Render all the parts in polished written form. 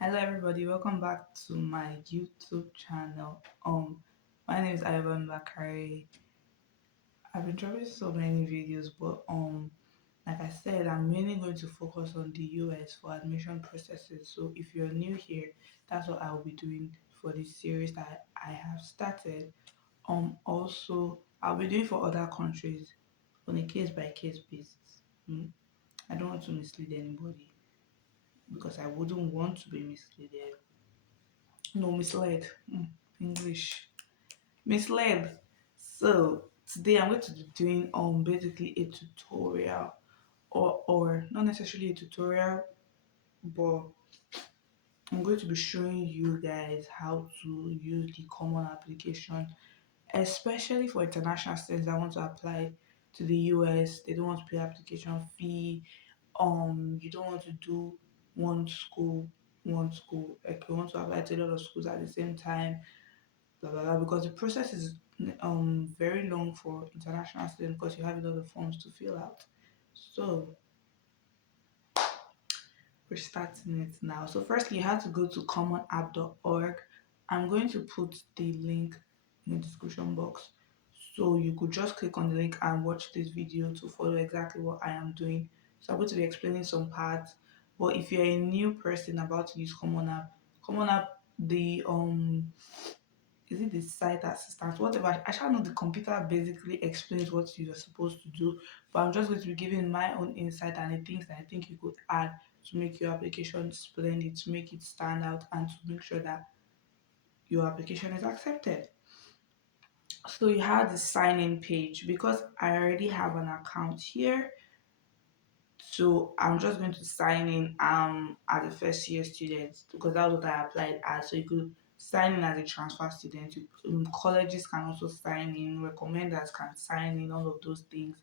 Hello everybody, welcome back to my YouTube channel. My name is Ivan Bakari. I've been dropping so many videos, but like I said, I'm mainly going to focus on the US for admission processes. So if you're new here, that's what I'll be doing for this series that I have started. Also I'll be doing for other countries on a case by case basis. I don't want to mislead anybody because I wouldn't want to be misled. No, misled. English. Misled. So today I'm going to be doing basically a tutorial or not necessarily a tutorial, but I'm going to be showing you guys how to use the common application, especially for international students that want to apply to the US. They don't want to pay application fee. You don't want to do one school. Like you want to apply to a lot of schools at the same time, blah blah blah, because the process is very long for international students because you have a lot of forms to fill out. So we're starting it now. So firstly, you have to go to commonapp.org. I'm going to put the link in the description box. So you could just click on the link and watch this video to follow exactly what I am doing. So I'm going to be explaining some parts. But if you're a new person about to use Common App, Common App, the is it the site assistant, whatever, I shall know, the computer basically explains what you're supposed to do, but I'm just going to be giving my own insight and the things that I think you could add to make your application splendid, to make it stand out, and to make sure that your application is accepted. So you have the sign in page. Because I already have an account here, so I'm just going to sign in as a first year student because that's what I applied as. So you could sign in as a transfer student. Colleges can also sign in, recommenders can sign in, all of those things.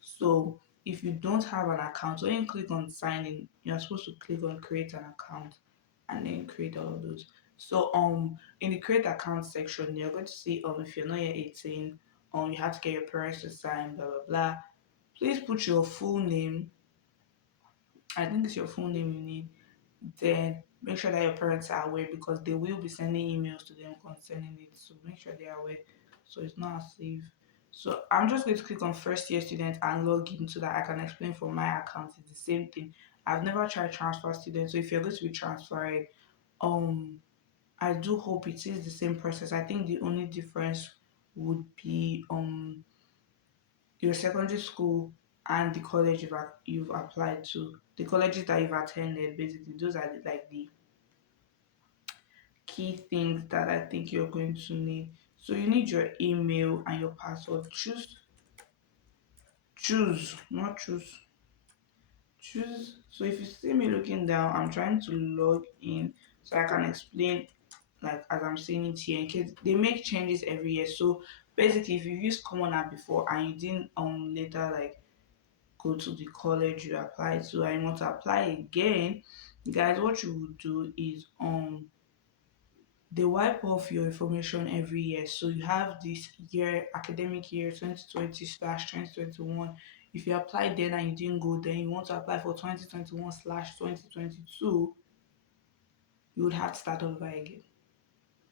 So if you don't have an account, when you click on sign in, you're supposed to click on create an account and then create all of those. So in the create account section, you're going to see if you're not yet 18, you have to get your parents to sign, blah blah blah. Please put your full name. I think it's your full name you need. Then make sure that your parents are aware because they will be sending emails to them concerning it. So make sure they are aware. So it's not as if. So I'm just going to click on first year student and log in so that I can explain from my account. It's the same thing. I've never tried transfer student. So if you're going to be transferring, um I do hope it is the same process. I think the only difference would be your secondary school and the college you've applied to, the colleges that you've attended. Basically, those are the key things that I think you're going to need. So you need your email and your password. Not choose. Choose. So if you see me looking down, I'm trying to log in so I can explain like as I'm saying it here in case they make changes every year. So basically, if you've used Common App before and you didn't later like go to the college you applied to and you want to apply again, guys, what you would do is they wipe off your information every year. So you have this year, academic year 2020 slash 2021. If you applied then and you didn't go, then you want to apply for 2021 slash 2022, you would have to start all over again.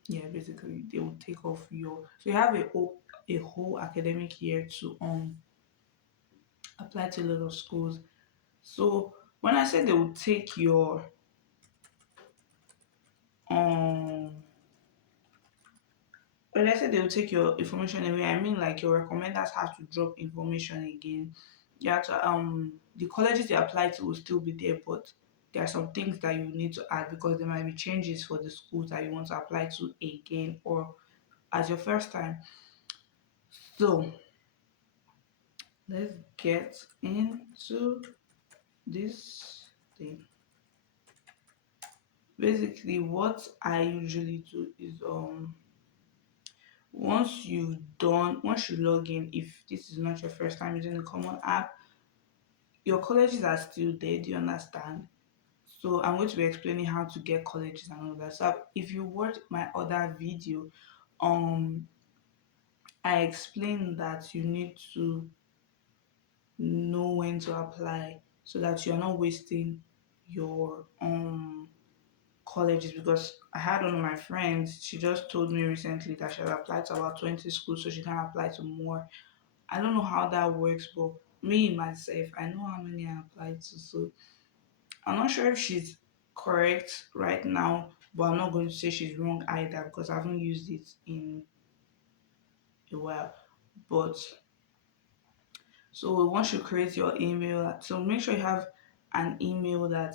Yeah, basically they will take off your, so you have a whole academic year to apply to a lot of schools. So when I say they will take your um when I say they will take your information away, I mean like your recommenders have to drop information again. You have to the colleges you apply to will still be there, but there are some things that you need to add because there might be changes for the schools that you want to apply to again or as your first time. So let's get into this thing. Basically, what I usually do is once you log in, if this is not your first time using the common app, your colleges are still there. Do you understand? So I'm going to be explaining how to get colleges and all that. So if you watch my other video, um, I explained that you need to know when to apply so that you're not wasting your colleges, because I had one of my friends, she just told me recently that she had applied to about 20 schools so she can apply to more. I don't know how that works, but me myself, I know how many I applied to. So I'm not sure if she's correct right now, but I'm not going to say she's wrong either because I haven't used it in a while. But so once you create your email, so make sure you have an email that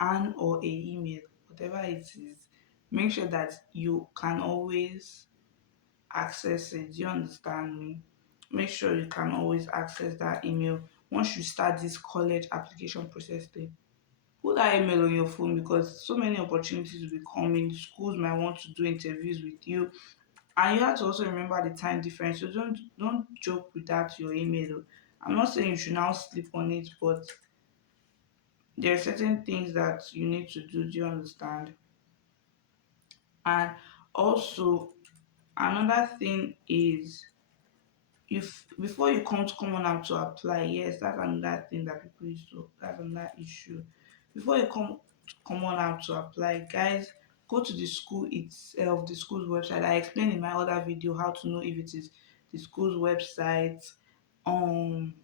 an or a email, whatever it is. Make sure that you can always access it. Do you understand me? Make sure you can always access that email once you start this college application process thing. Put that email on your phone because so many opportunities will be coming. Schools might want to do interviews with you, and you have to also remember the time difference. So don't joke with that your email. I'm not saying you should now sleep on it, but there are certain things that you need to do. Do you understand? And also another thing is, if before you come to common app to apply, yes, that's another thing that people used to, that's another issue. Before you come to common app to apply, guys, go to the school itself, the school's website. I explained in my other video how to know if it is the school's website. um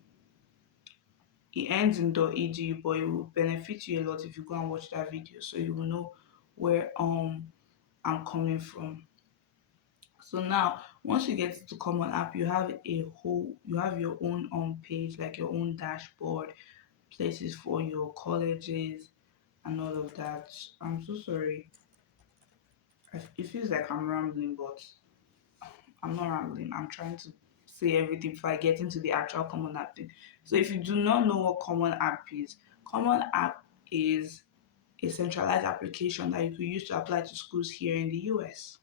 it ends in .edu, but it will benefit you a lot if you go and watch that video, so you will know where I'm coming from. So now, once you get to Common App, you have your own page, like your own dashboard, places for your colleges and all of that. I'm so sorry. It feels like I'm rambling, but I'm not rambling. I'm trying to say everything before I get into the actual Common App thing. So if you do not know what Common App is a centralized application that you could use to apply to schools here in the US.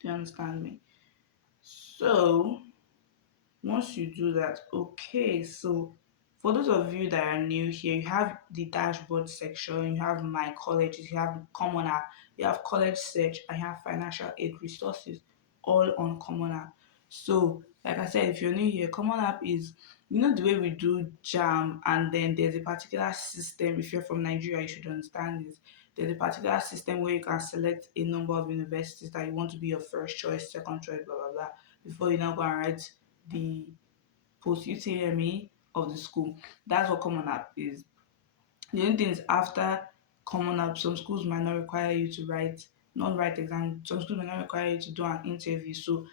Do you understand me? So once you do that, okay, so for those of you that are new here, you have the dashboard section, you have my colleges, you have Common App, you have college search, and you have financial aid resources, all on Common App. So, like I said, if you're new here, Common App is, you know, the way we do JAM, and then there's a particular system. If you're from Nigeria, you should understand this. There's a particular system where you can select a number of universities that you want to be your first choice, second choice, blah blah blah, before you now go and write the post UTME of the school. That's what Common App is. The only thing is, after Common App, some schools might not require you to write, not write exam. Some schools might not require you to do an interview. So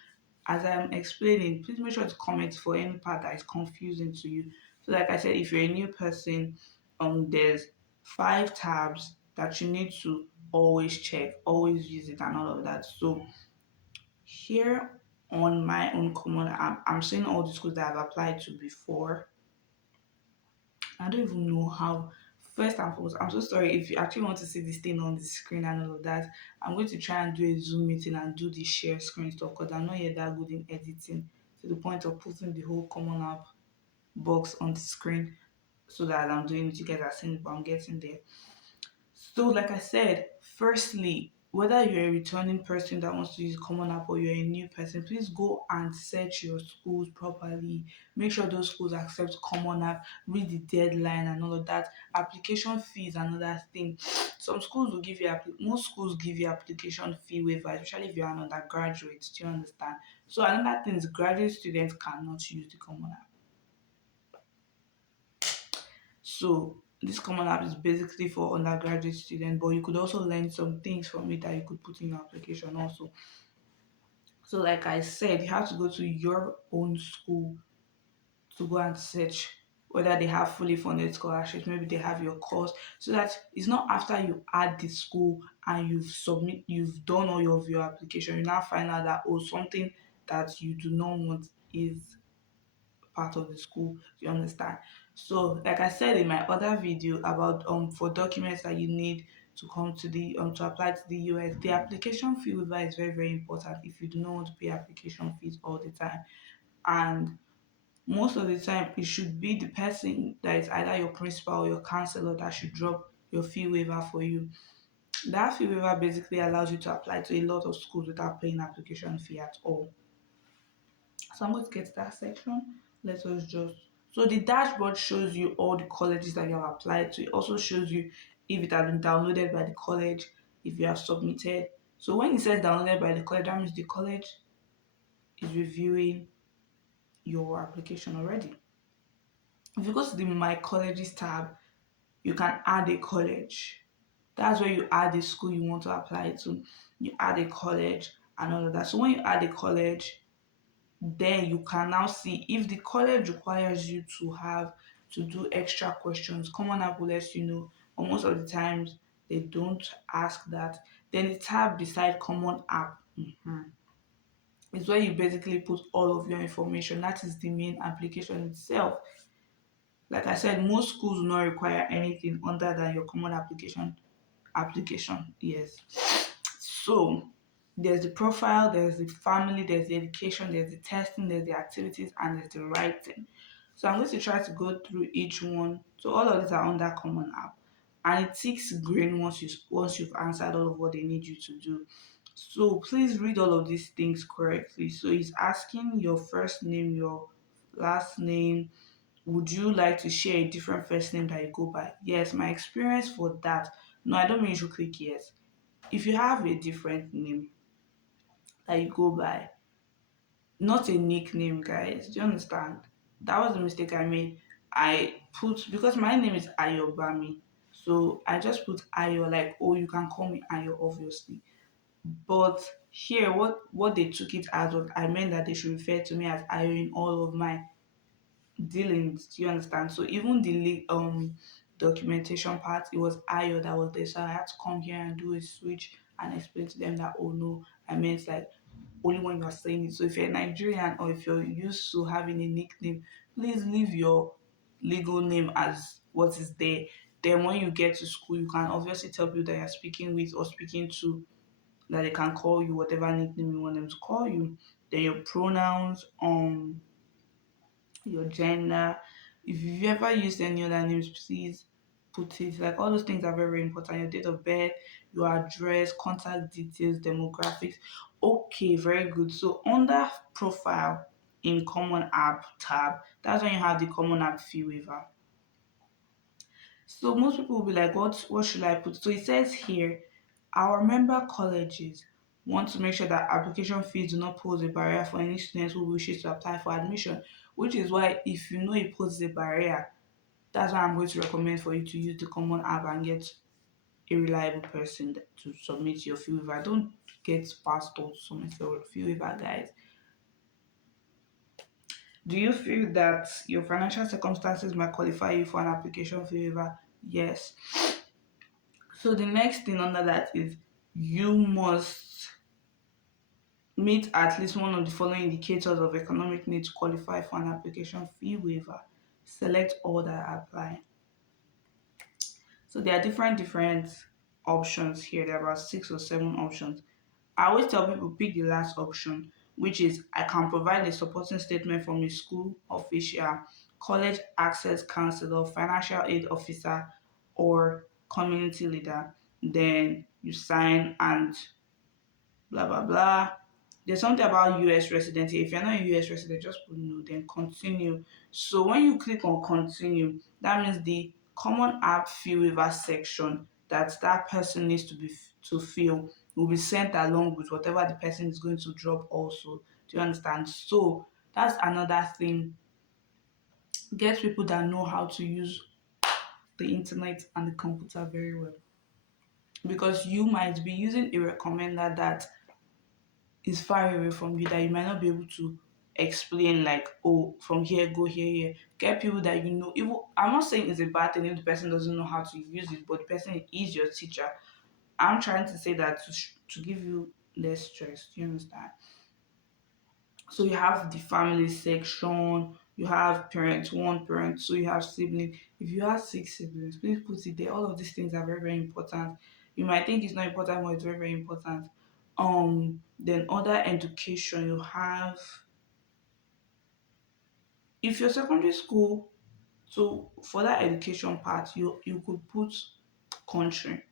as I'm explaining, please make sure to comment for any part that is confusing to you. So like I said, if you're a new person, there's 5 tabs that you need to always check, always use it and all of that. So here on my own Common App, I'm seeing all the schools that I've applied to before. I don't even know how. First and foremost, I'm so sorry if you actually want to see this thing on the screen and all of that. I'm going to try and do a Zoom meeting and do the share screen stuff because I'm not yet that good in editing to the point of putting the whole Common App box on the screen so that I'm doing it. You guys are seeing it, but I'm getting there. So, like I said, firstly, whether you're a returning person that wants to use Common App or you're a new person, please go and search your schools properly. Make sure those schools accept Common App, read the deadline and all of that. Application fees, another thing. Some schools will give you, most schools give you application fee waiver, especially if you're an undergraduate. Do you understand? So, another thing is graduate students cannot use the Common App. So this Common App is basically for undergraduate students, but you could also learn some things from it that you could put in your application also. So like I said, you have to go to your own school to go and search whether they have fully funded scholarships, maybe they have your course, so that it's not after you add the school and you've done all of your application, you now find out that, oh, something that you do not want is part of the school. You understand? So, like I said in my other video about for documents that you need to come to the to apply to the US, the application fee waiver is very, very important if you do not want to pay application fees all the time. And most of the time it should be the person that is either your principal or your counselor that should drop your fee waiver for you. That fee waiver basically allows you to apply to a lot of schools without paying application fee at all. So I'm going to get to that section. Let us just, so the dashboard shows you all the colleges that you have applied to. It also shows you if it has been downloaded by the college, if you have submitted. So when it says downloaded by the college, that means the college is reviewing your application already. If you go to the My Colleges tab, you can add a college. That's where you add the school you want to apply to. You add a college and all of that. So when you add a college, then you can now see if the college requires you to have to do extra questions. Common App will let you know, but most of the times they don't ask that. Then the tab beside Common App is where you basically put all of your information. That is the main application itself. Like I said, most schools will not require anything other than your common application. Yes. So there's the profile, there's the family, there's the education, there's the testing, there's the activities, and there's the writing. So I'm going to try to go through each one. So all of these are on that common app. And it ticks green once you've answered all of what they need you to do. So please read all of these things correctly. So it's asking your first name, your last name. Would you like to share a different first name that you go by? Yes, my experience for that. No, I don't mean you should click yes. If you have a different name that you go by, not a nickname, guys. Do you understand? That was the mistake I made. I put because my name is Ayobami, so I just put Ayo like, oh, you can call me Ayo, obviously. But here, what they took it as was I meant that they should refer to me as Ayo in all of my dealings. Do you understand? So even the documentation part, it was Ayo that was there. So I had to come here and do a switch and explain to them that, oh no, I meant like only when you are saying it. So if you're Nigerian or if you're used to having a nickname, please leave your legal name as what is there. Then when you get to school, you can obviously tell people that you're speaking with or speaking to, that they can call you whatever nickname you want them to call you. Then your pronouns, your gender. If you've ever used any other names, please put it. Like all those things are very, very important. Your date of birth, your address, contact details, demographics. Okay, very good. So under profile in common app tab, that's when you have the common app fee waiver. So most people will be like, what should I put? So it says here, our member colleges want to make sure that application fees do not pose a barrier for any student who wishes to apply for admission, which is why if you know it poses a barrier, that's why I'm going to recommend for you to use the common app and get a reliable person to submit your fee waiver. Don't get passed or to submit your fee waiver, guys. Do you feel that your financial circumstances might qualify you for an application fee waiver? Yes. So the next thing under that is you must meet at least one of the following indicators of economic need to qualify for an application fee waiver. Select all that apply. So there are different options here. There are about 6 or 7 options. I always tell people pick the last option, which is I can provide a supporting statement from a school official, college access counselor, financial aid officer, or community leader. Then you sign and blah blah blah. There's something about US resident here. If you're not a US resident, just put no, then continue. So when you click on continue, that means the common app fee waiver section that person needs to fill will be sent along with whatever the person is going to drop also. Do you understand? So that's another thing. Get people that know how to use the internet and the computer very well. Because you might be using a recommender that is far away from you that you might not be able to explain like, oh, from here go here. Get people that you know. Even I'm not saying it's a bad thing if the person doesn't know how to use it, but the person is your teacher. I'm trying to say that to give you less stress. Do you understand? So you have the family section, you have parent one, parent two, you have sibling. If you have 6 siblings, please put it there. All of these things are very, very important. You might think it's not important, but it's very, very important. Then other education, you have if your secondary school, so for that education part, you could put country.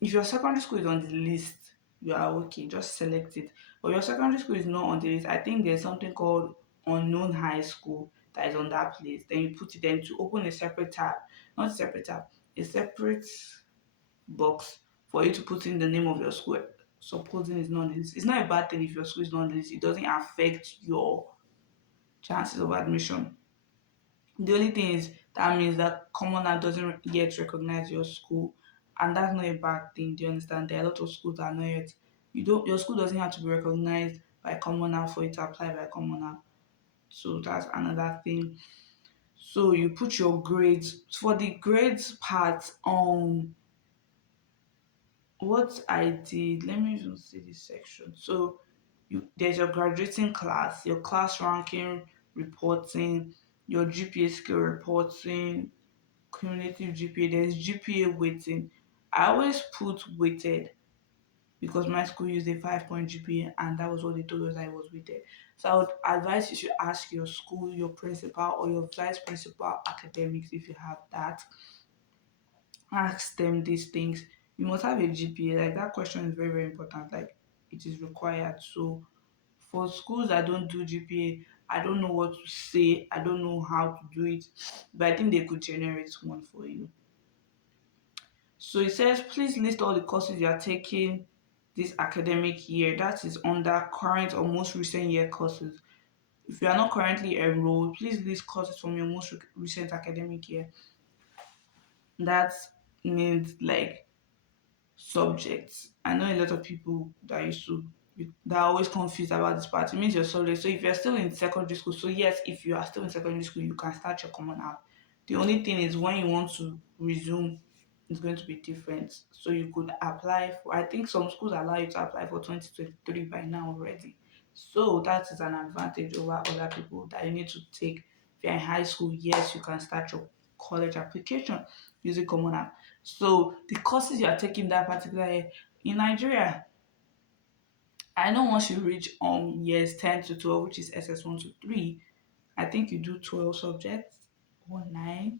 If your secondary school is on the list, you are okay, just select it. But your secondary school is not on the list. I think there's something called unknown high school that is on that place. Then you put it then to open a separate tab, not a separate tab, a separate. box for you to put in the name of your school, supposing it's non-elite. It's not a bad thing if your school is non-elite. It doesn't affect your chances of admission. The only thing is that means that Commoner doesn't yet recognize your school, and that's not a bad thing. Do you understand? There are a lot of schools that are not yet. You don't. Your school doesn't have to be recognized by Commoner for it to apply by Commoner. So that's another thing. So you put your grades for the grades part. What I did. Let me even see this section. So there's your graduating class, your class ranking reporting, your GPA skill reporting, cumulative GPA, there's GPA weighting. I always put weighted because my school used a 5 point GPA and that was what they told us I was weighted. So I would advise you should ask your school, your principal, or your vice principal academics if you have that. Ask them these things. You must have a GPA. Like that question is very, very important. Like it is required. So for schools that don't do GPA, I don't know what to say. I don't know how to do it, but I think they could generate one for you. So it says, please list all the courses you are taking this academic year. That is under current or most recent year courses. If you are not currently enrolled, please list courses from your most recent academic year. That means like subjects. I know a lot of people that used to that are always confused about this part. It means your subject. So if you're still in secondary school, so yes, if you are still in secondary school, you can start your common app. The only thing is when you want to resume, it's going to be different. So you could apply for. I think some schools allow you to apply for 2023 by now already. So that is an advantage over other people that you need to take. If you're in high school, yes, you can start your college application using common app. So the courses you are taking that particular year in Nigeria, I know once you reach years 10 to 12, which is SS1 to 3, I think you do 12 subjects or 9.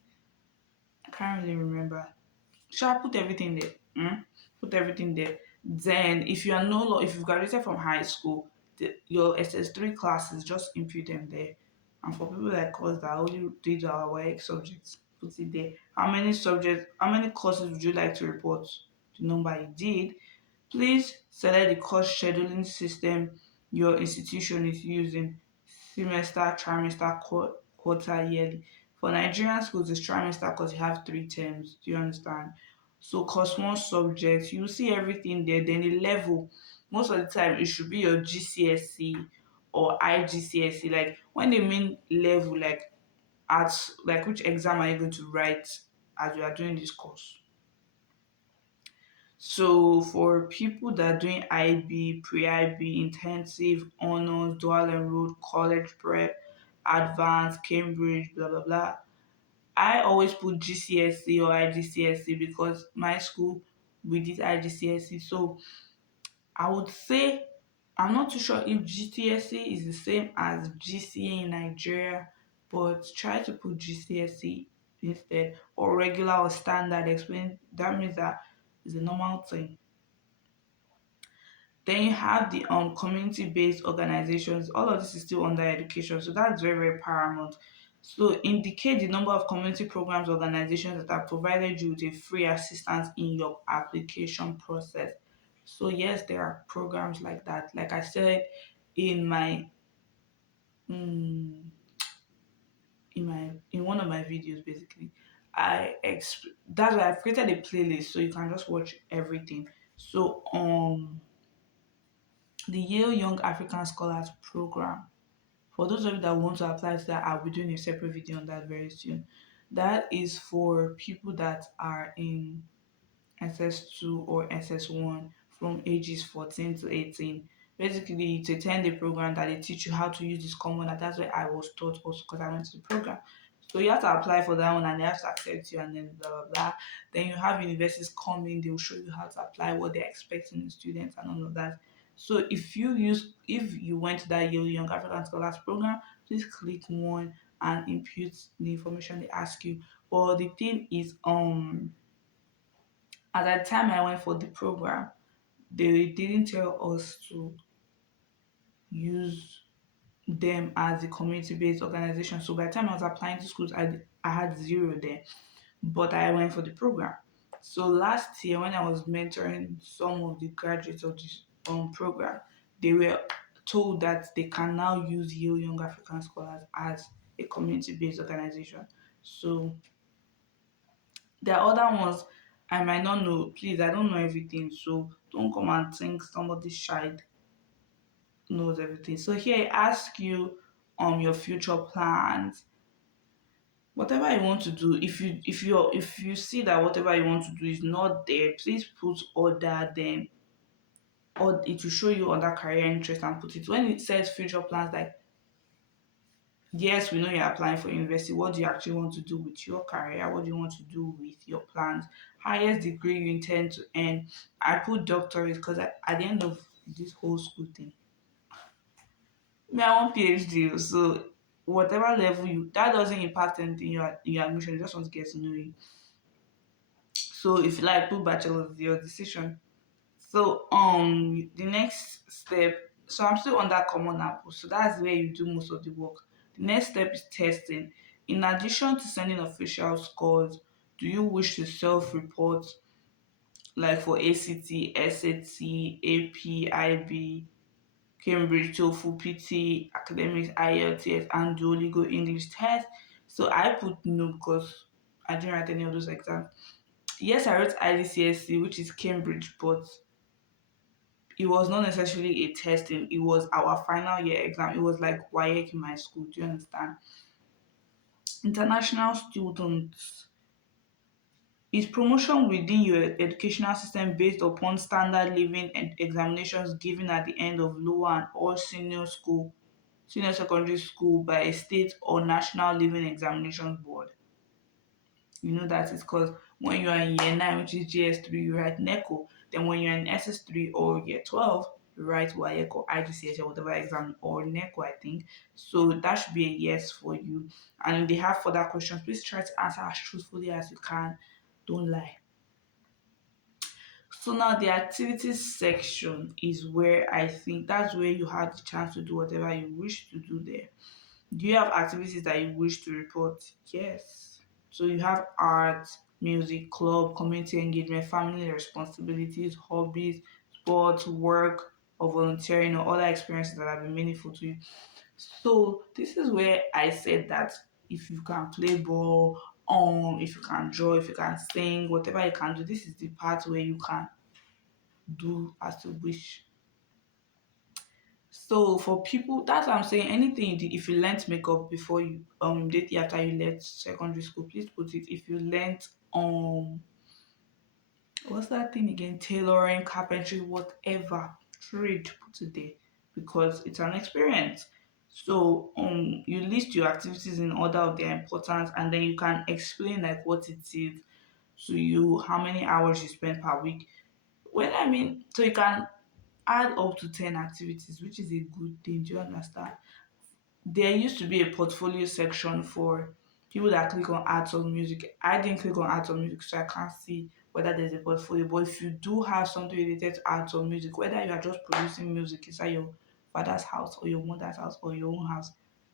I can't really remember. So I put everything there. Put everything there. Then if you are no lo- if you've graduated from high school, your SS3 classes, just input them there. And for people like us that only did our work subjects, put it there. How many courses would you like to report? The number you did. Please select the course scheduling system your institution is using: semester, trimester, quarter, yearly. For Nigerian schools, it's trimester because you have 3 terms. Do you understand? So, course one subject, you see everything there. Then the level, most of the time, it should be your GCSE or IGCSE. Like when they mean level, like like which exam are you going to write as you are doing this course? So for people that are doing IB, pre-IB, intensive, honors, dual enrolled, college prep, advanced, Cambridge, blah blah blah. I always put GCSE or IGCSE because my school we did IGCSE. So I would say I'm not too sure if GCSE is the same as GCA in Nigeria, but try to put GCSE instead or regular or standard. Explain that means that is a normal thing. Then you have the community-based organizations. All of this is still under education, so that's very, very paramount. So indicate the number of community programs organizations that have provided you with a free assistance in your application process. So yes, there are programs like that. Like I said in my mm, in one of my videos, basically, that's why I've created a playlist so you can just watch everything. So the Yale Young African Scholars Program. For those of you that want to apply to that, I'll be doing a separate video on that very soon. That is for people that are in SS2 or SS1 from ages 14 to 18. Basically, it's a 10-day program that they teach you how to use this common. And that's where I was taught also because I went to the program. So you have to apply for that one and they have to accept you and then blah blah blah. Then you have universities coming, they'll show you how to apply, what they're expecting in students and all of that. So if you went to that Yale Young African Scholars Program, please click one and input the information they ask you. But the thing is, at that time I went for the program, they didn't tell us to use them as a community-based organization. So by the time I was applying to schools, I had zero there. But I went for the program. So last year, when I was mentoring some of the graduates of this program, they were told that they can now use Yale Young African Scholars as a community-based organization. So there are other ones I might not know. Please, I don't know everything, so don't come and think somebody shy knows everything. So here I ask you your future plans, whatever you want to do. If you see that whatever you want to do is not there, please put other then, or it will show you other career interest and put it. When it says future plans, like yes, we know you're applying for university. What do you actually want to do with your career? What do you want to do with your plans? Highest degree you intend to earn. I put doctorate because at the end of this whole school thing, me, I want PhD. So whatever level you, that doesn't impact anything your admission. You just want to get to know you. So if you like put bachelor, your decision. So the next step. So I'm still under Common Apple. So that's where you do most of the work. The next step is testing. In addition to sending official scores, do you wish to self-report like for ACT, SAT, AP, IB, Cambridge, TOEFL, PT, Academics, IELTS, and Duolingo English test? So I put no because I didn't write any of those exams. Yes, I wrote IDCSC, which is Cambridge, but it was not necessarily a testing. It was our final year exam. It was like WAEC in my school. Do you understand? International students is promotion within your educational system based upon standard living and examinations given at the end of lower and all senior secondary school by a state or national living examinations board. You know that is because when you are in year 9, which is GS3, you write NECO. Then when you're in SS3 or year 12, you write WAEC or IGCSE or whatever exam or NECO, I think. So that should be a yes for you. And if they have further questions, please try to answer as truthfully as you can. Don't lie. So now the activities section is where I think that's where you have the chance to do whatever you wish to do there. Do you have activities that you wish to report? Yes. So you have art, music, club, community engagement, family responsibilities, hobbies, sports, work, or volunteering, or other experiences that have been meaningful to you. So this is where I said that if you can play ball, if you can draw, if you can sing, whatever you can do, this is the part where you can do as you wish. So for people, that's what I'm saying. Anything you did, if you learnt makeup before you immediately after you left secondary school, please put it. If you learnt what's that thing again? Tailoring, carpentry, whatever trade, put it there because it's an experience. So you list your activities in order of their importance and then you can explain like what it is to you, how many hours you spend per week. When I mean, so you can add up to 10 activities, which is a good thing. Do you understand? There used to be a portfolio section for people that click on arts or music. I didn't click on arts or music, so I can't see whether there's a portfolio. But if you do have something related to arts or music, whether you are just producing music inside your father's house or your mother's house or your own house,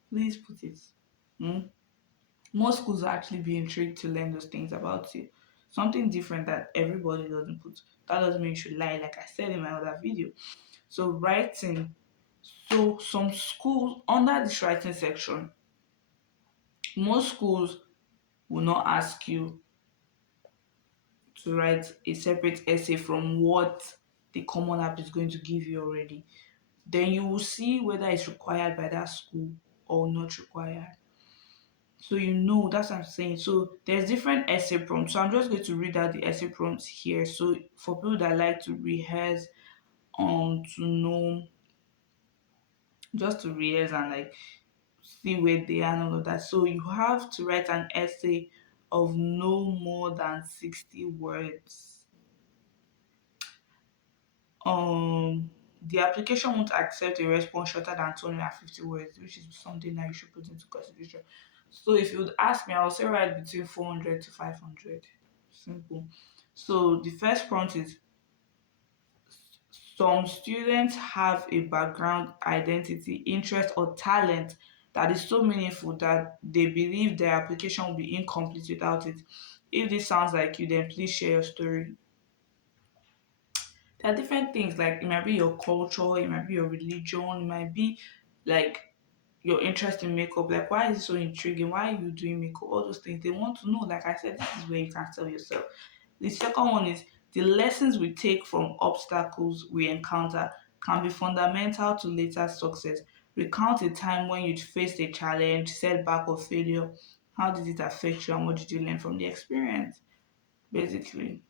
please put it. Hmm? Most schools will actually be intrigued to learn those things about you. Something different that everybody doesn't put. That doesn't mean you should lie, like I said in my other video. So writing. So some schools under this writing section, most schools will not ask you to write a separate essay from what the common app is going to give you already. Then you will see whether it's required by that school or not required. So you know that's what I'm saying. So there's different essay prompts. So I'm just going to read out the essay prompts here. So for people that like to rehearse, to know, just to rehearse and like see where they are and all of that. So you have to write an essay of no more than 60 words. The application won't accept a response shorter than 250 words, which is something that you should put into consideration. So if you would ask me, I would say write between 400 to 500. Simple. So the first prompt is some students have a background, identity, interest, or talent that is so meaningful that they believe their application will be incomplete without it. If this sounds like you, then please share your story. There are different things, like it might be your culture, it might be your religion, it might be like your interest in makeup. Like, why is it so intriguing? Why are you doing makeup? All those things they want to know. Like I said, this is where you can tell yourself. The second one is the lessons we take from obstacles we encounter can be fundamental to later success. Recount a time when you faced a challenge, setback, or failure. How did it affect you, and what did you learn from the experience? Basically,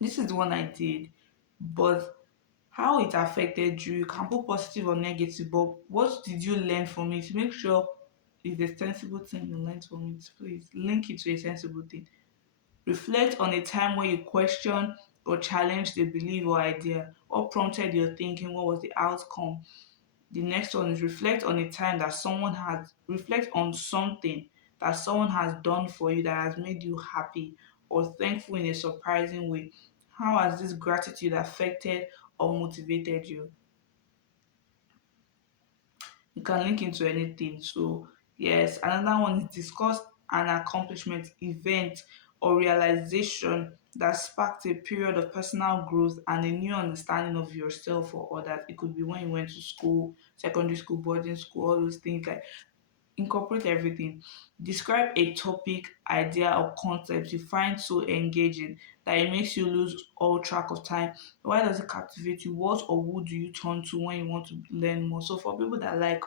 this is the one I did, but how it affected you, you can put positive or negative, but what did you learn from it? Make sure it's a sensible thing you learned from it. Please link it to a sensible thing. Reflect on a time when you questioned or challenged a belief or idea. What prompted your thinking? What was the outcome? The next one is reflect on a time that someone has reflect on something that someone has done for you that has made you happy or thankful in a surprising way. How has this gratitude affected or motivated you? You can link into anything. So, yes, another one is discuss an accomplishment, event, or realization that sparked a period of personal growth and a new understanding of yourself or others. It could be when you went to school, secondary school, boarding school, all those things. Like, incorporate everything. Describe a topic, idea, or concept you find so engaging that it makes you lose all track of time. Why does it captivate you? What or who do you turn to when you want to learn more? So for people that like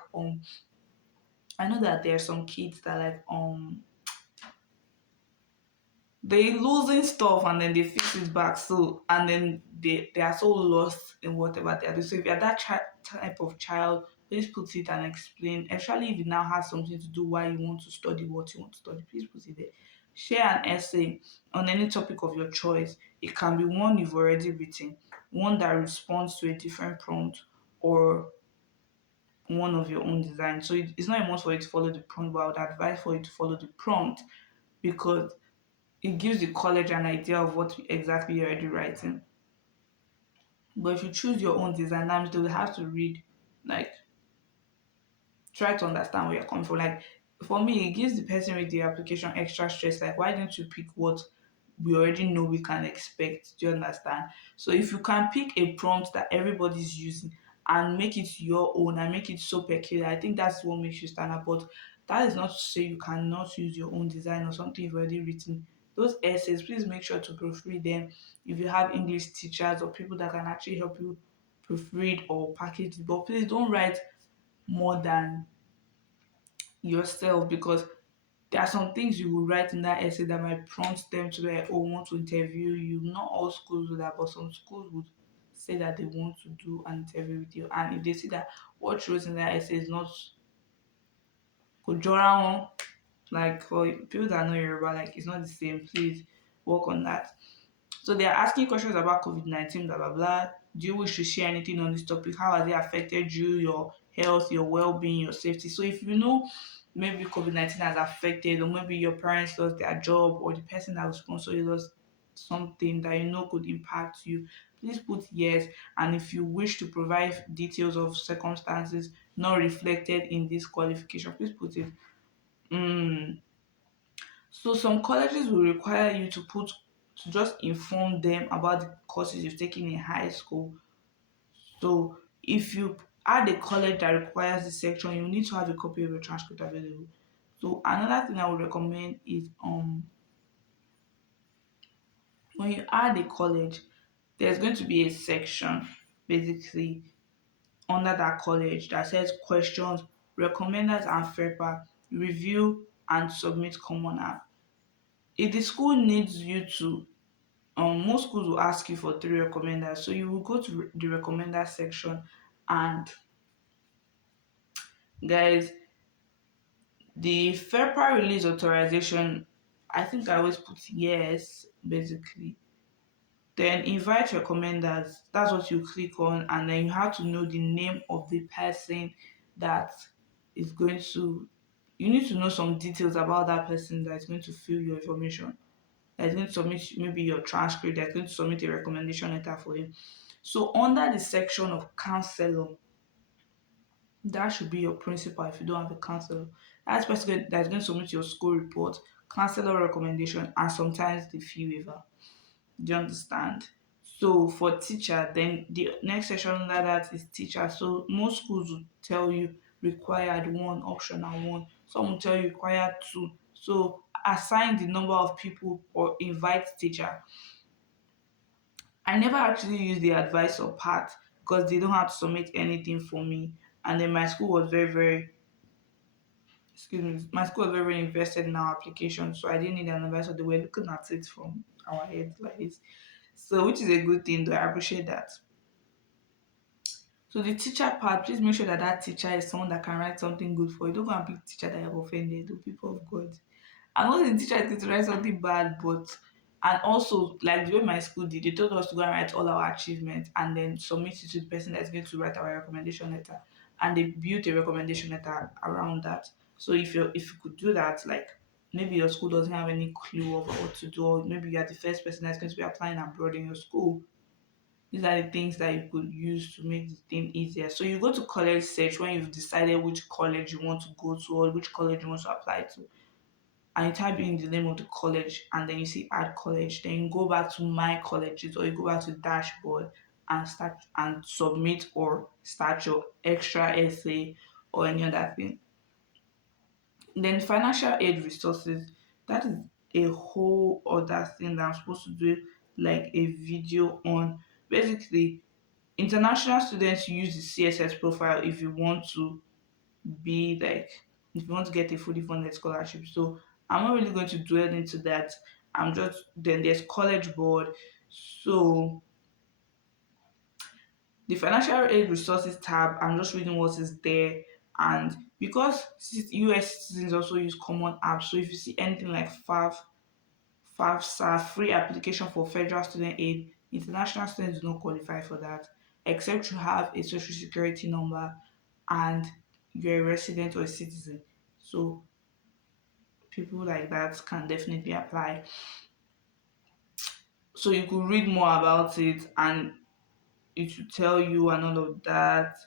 I know that there are some kids that like they losing stuff and then they fix it back. So and then they are so lost in whatever they are doing. So if you're that type of child, please put it and explain. Especially if it now has something to do why you want to study what you want to study, please put it there. Share an essay on any topic of your choice. It can be one you've already written, one that responds to a different prompt, or one of your own design. So it's not a must for you to follow the prompt, but I would advise for you to follow the prompt because it gives the college an idea of what exactly you're already writing. But if you choose your own design, that means they will have to read, like, try to understand where you're coming from. Like, for me, it gives the person with the application extra stress. Like, why didn't you pick what we already know we can expect? Do you understand? So, if you can pick a prompt that everybody's using and make it your own and make it so peculiar, I think that's what makes you stand out. But that is not to say you cannot use your own design or something you've already written. Those essays, please make sure to proofread them. If you have English teachers or people that can actually help you proofread or package it, but please don't write more than yourself because there are some things you will write in that essay that might prompt them to be like, oh, want to interview you. Not all schools do that, but some schools would say that they want to do an interview with you. And if they see that what you wrote in that essay is not Kojora, like for people that know Yoruba, like it's not the same, please work on that. So they are asking questions about COVID-19, blah blah blah. Do you wish to share anything on this topic? How has it affected you, your health, your well-being, your safety? So if you know maybe COVID-19 has affected, or maybe your parents lost their job, or the person that was sponsor you lost something that you know could impact you, please put yes. And if you wish to provide details of circumstances not reflected in this qualification, please put it. Mm, so some colleges will require you to just inform them about the courses you've taken in high school. So if you add a college that requires this section, you need to have a copy of your transcript available. So another thing I would recommend is when you add a college, there's going to be a section basically under that college that says questions, recommenders and FERPA, review and submit common app. If the school needs you to most schools will ask you for three recommenders. So you will go to the recommender section and guys, the FERPA release authorization, I think I always put yes, basically. Then invite recommenders. That's what you click on, and then you have to know the name of the person that is going to you need to know some details about that person that is going to fill your information. That is going to submit maybe your transcript, that's going to submit a recommendation letter for you. So under the section of counselor, That should be your principal if you don't have a counselor. That's the person that's going to submit your school report, counselor recommendation, and sometimes the fee waiver. Do you understand? So for teacher, then the next section under that is teacher. So most schools will tell you required one, optional one. Some will tell you required two. So assign the number of people or invite teacher. I never actually used the advisor part because they don't have to submit anything for me. And then my school was my school was very invested in our application, so I didn't need an advisor. They were looking at it from our heads like this. So which is a good thing though. I appreciate that. So the teacher part, please make sure that that teacher is someone that can write something good for you. Don't go and pick teacher that you have offended, the people of God. I know the teacher is going to write something bad, but and also like the way my school did, they told us to go and write all our achievements and then submit it to the person that's going to write our recommendation letter. And they built a recommendation letter around that. So if you could do that, like maybe your school doesn't have any clue of what to do, or maybe you're the first person that's going to be applying abroad in your school, these are the things that you could use to make the thing easier. So you go to college search when you've decided which college you want to go to or which college you want to apply to. And you type in the name of the college and then you see add college. Then you go back to my colleges or you go back to dashboard and start and submit or start your extra essay or any other thing. Then financial aid resources, that is a whole other thing that I'm supposed to do like a video on. Basically, international students use the CSS profile if you want to be like if you want to get a fully funded scholarship. So I'm not really going to dwell into that. I'm just then there's college board. So the financial aid resources tab, I'm just reading what is there. And because US citizens also use common apps, so if you see anything like FAFSA, free application for federal student aid, international students do not qualify for that, except you have a social security number and you're a resident or a citizen. So people like that can definitely apply. So you could read more about it and it will tell you and all of that.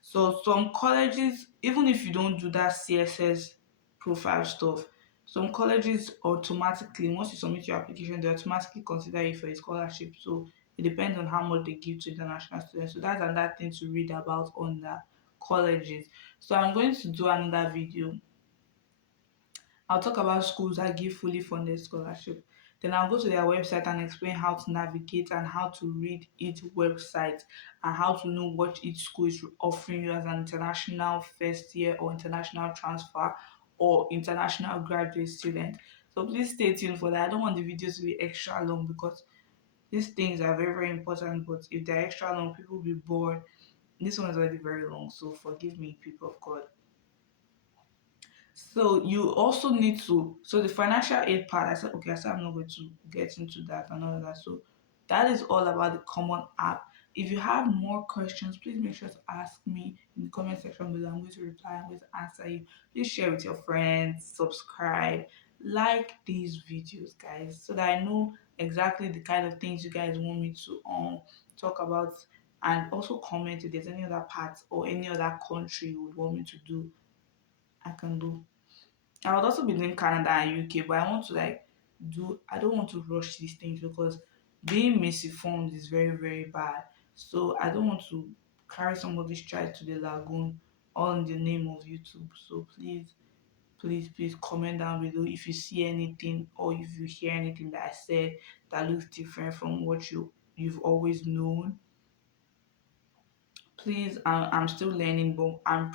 So some colleges, even if you don't do that CSS profile stuff, some colleges automatically, once you submit your application, they automatically consider you for a scholarship. So it depends on how much they give to international students. So that's another thing to read about on the colleges. So I'm going to do another video. I'll talk about schools that give fully funded scholarship. Then I'll go to their website and explain how to navigate and how to read each website and how to know what each school is offering you as an international first year or international transfer or international graduate student. So please stay tuned for that. I don't want the videos to be extra long because these things are very, very important, but if they're extra long, people will be bored. This one is already very long, so forgive me, people of God. So you also need to, so the financial aid part, I said, okay, I said I'm not going to get into that and all of that. So that is all about the common app. If you have more questions, please make sure to ask me in the comment section below. I'm going to reply, I'm going to answer you. Please share with your friends, subscribe, like these videos, guys, so that I know exactly the kind of things you guys want me to talk about. And also comment if there's any other parts or any other country you would want me to do, I can do. I would also be doing Canada and UK, but I want to like I don't want to rush these things because being misinformed is very, very bad. So I don't want to carry somebody's child to the lagoon all in the name of YouTube. So please, please, please comment down below if you see anything or if you hear anything that I said that looks different from what you've always known. Please, I'm still learning, but I'm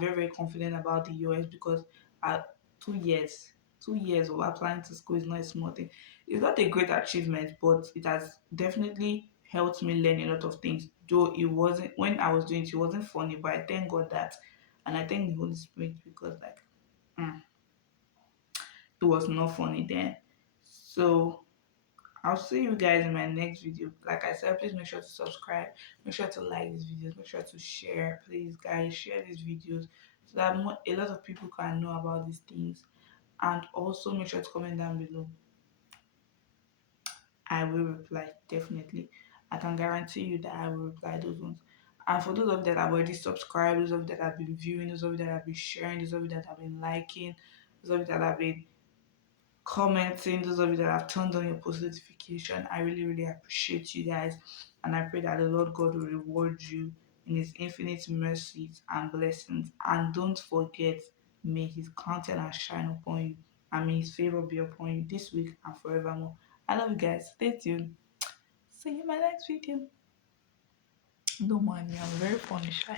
very, very confident about the US because at 2 years, 2 years of applying to school is not a small thing. It's not a great achievement, but it has definitely helped me learn a lot of things. Though it wasn't when I was doing it, it wasn't funny, but I thank God that, and I thank the Holy Spirit because like mm, it was not funny then. So I'll see you guys in my next video. Like I said, please make sure to subscribe, make sure to like these videos, make sure to share. Please, guys, share these videos so that a lot of people can know about these things. And also make sure to comment down below. I will reply definitely. I can guarantee you that I will reply those ones. And for those of you that have already subscribed, those of you that have been viewing, those of you that have been sharing, those of you that have been liking, those of you that have been commenting, those of you that have turned on your post notification, I really, really appreciate you guys. And I pray that the Lord God will reward you in His infinite mercies and blessings. And don't forget, may His countenance shine upon you and may His favor be upon you this week and forevermore. I love you guys. Stay tuned. See you in my next video. Don't mind me, I'm very funny, shy.